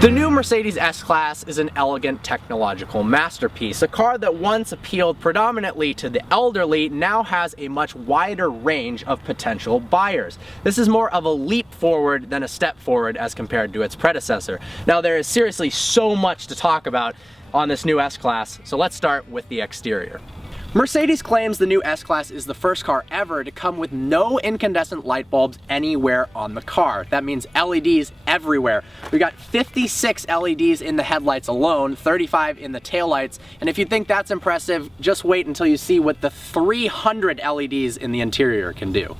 The new Mercedes S-Class is an elegant technological masterpiece. A car that once appealed predominantly to the elderly now has a much wider range of potential buyers. This is more of a leap forward than a step forward as compared to its predecessor. Now, there is seriously so much to talk about on this new S-Class, so let's start with the exterior. Mercedes claims the new S-Class is the first car ever to come with no incandescent light bulbs anywhere on the car. That means LEDs everywhere. We got 56 LEDs in the headlights alone, 35 in the taillights, and if you think that's impressive, just wait until you see what the 300 LEDs in the interior can do.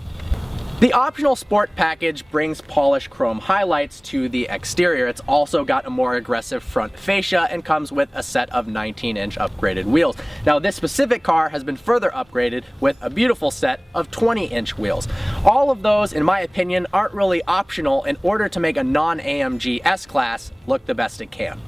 The optional sport package brings polished chrome highlights to the exterior. It's also got a more aggressive front fascia and comes with a set of 19-inch upgraded wheels. Now, this specific car has been further upgraded with a beautiful set of 20-inch wheels. All of those, in my opinion, aren't really optional in order to make a non-AMG S-Class look the best it can.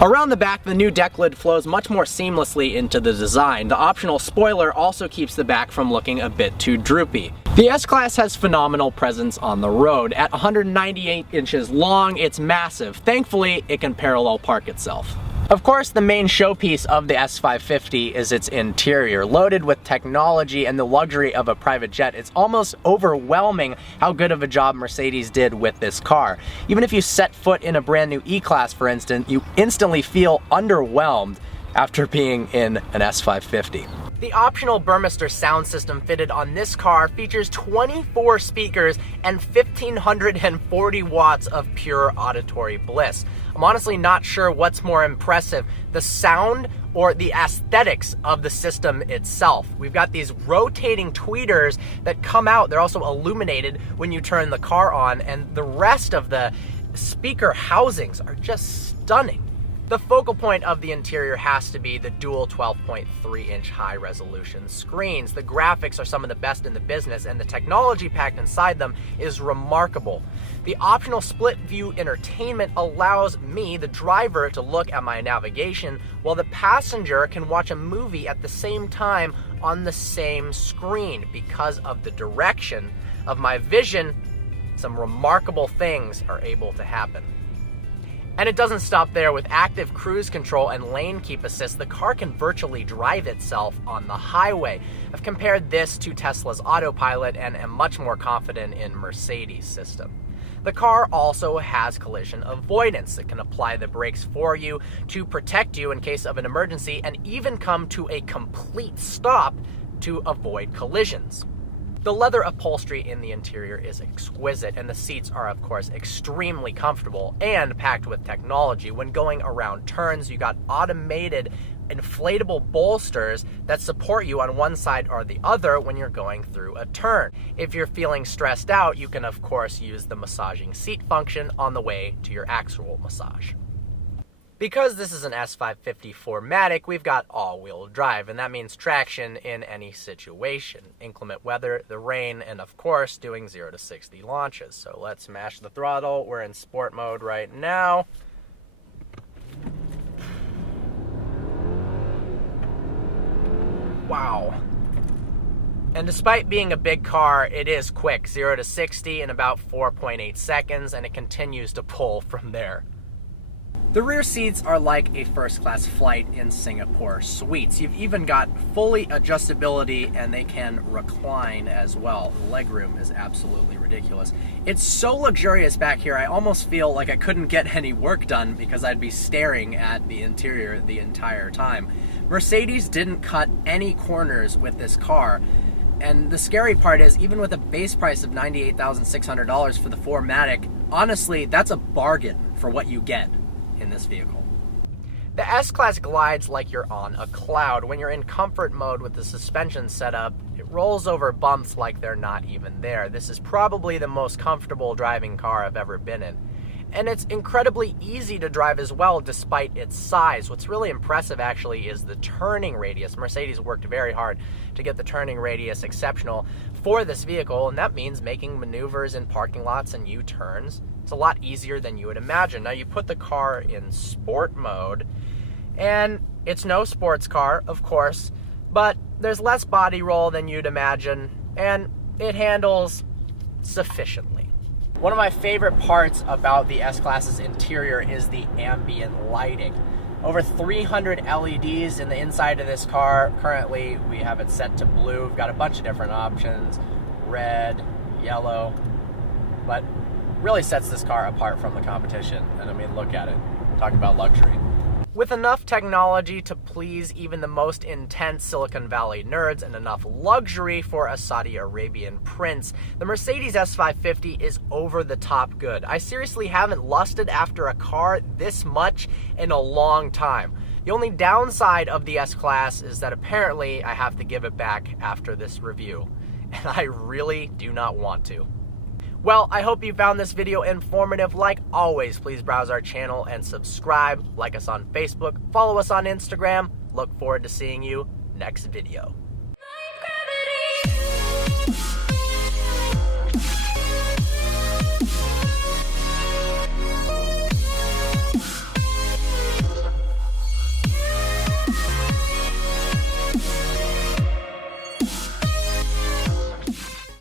Around the back, the new deck lid flows much more seamlessly into the design. The optional spoiler also keeps the back from looking a bit too droopy. The S-Class has phenomenal presence on the road. At 198 inches long, it's massive. Thankfully, it can parallel park itself. Of course, the main showpiece of the S550 is its interior. Loaded with technology and the luxury of a private jet, it's almost overwhelming how good of a job Mercedes did with this car. Even if you set foot in a brand new E-Class, for instance, you instantly feel underwhelmed after being in an S550. The optional Burmester sound system fitted on this car features 24 speakers and 1,540 watts of pure auditory bliss. I'm honestly not sure what's more impressive, the sound or the aesthetics of the system itself. We've got these rotating tweeters that come out. They're also illuminated when you turn the car on, and the rest of the speaker housings are just stunning. The focal point of the interior has to be the dual 12.3-inch high-resolution screens. The graphics are some of the best in the business, and the technology packed inside them is remarkable. The optional split-view entertainment allows me, the driver, to look at my navigation, while the passenger can watch a movie at the same time on the same screen. Because of the direction of my vision, some remarkable things are able to happen. And it doesn't stop there. With active cruise control and lane keep assist, the car can virtually drive itself on the highway. I've compared this to Tesla's autopilot and am much more confident in Mercedes' system. The car also has collision avoidance. It can apply the brakes for you to protect you in case of an emergency and even come to a complete stop to avoid collisions. The leather upholstery in the interior is exquisite, and the seats are, of course, extremely comfortable and packed with technology. When going around turns, you got automated inflatable bolsters that support you on one side or the other when you're going through a turn. If you're feeling stressed out, you can, of course, use the massaging seat function on the way to your actual massage. Because this is an S550 4MATIC, we've got all-wheel drive, and that means traction in any situation. Inclement weather, the rain, and of course, doing 0 to 60 launches. So let's mash the throttle. We're in sport mode right now. Wow. And despite being a big car, it is quick. 0 to 60 in about 4.8 seconds, and it continues to pull from there. The rear seats are like a first-class flight in Singapore suites. You've even got fully adjustability, and they can recline as well. The legroom is absolutely ridiculous. It's so luxurious back here, I almost feel like I couldn't get any work done because I'd be staring at the interior the entire time. Mercedes didn't cut any corners with this car. And the scary part is, even with a base price of $98,600 for the 4MATIC, honestly, that's a bargain for what you get in this vehicle. The S-Class glides like you're on a cloud. When you're in comfort mode with the suspension setup, it rolls over bumps like they're not even there. This is probably the most comfortable driving car I've ever been in. And it's incredibly easy to drive as well, despite its size. What's really impressive, actually, is the turning radius. Mercedes worked very hard to get the turning radius exceptional for this vehicle, and that means making maneuvers in parking lots and U-turns. It's a lot easier than you would imagine. Now, you put the car in sport mode, and it's no sports car, of course, but there's less body roll than you'd imagine, and it handles sufficiently. One of my favorite parts about the S-Class's interior is the ambient lighting. Over 300 LEDs in the inside of this car. Currently, we have it set to blue. We've got a bunch of different options, red, yellow, but really sets this car apart from the competition. And I mean, look at it. Talk about luxury. With enough technology to please even the most intense Silicon Valley nerds and enough luxury for a Saudi Arabian prince, the Mercedes S550 is over the top good. I seriously haven't lusted after a car this much in a long time. The only downside of the S-Class is that apparently I have to give it back after this review, and I really do not want to. Well, I hope you found this video informative. Like always, please browse our channel and subscribe. Like us on Facebook, follow us on Instagram. Look forward to seeing you next video.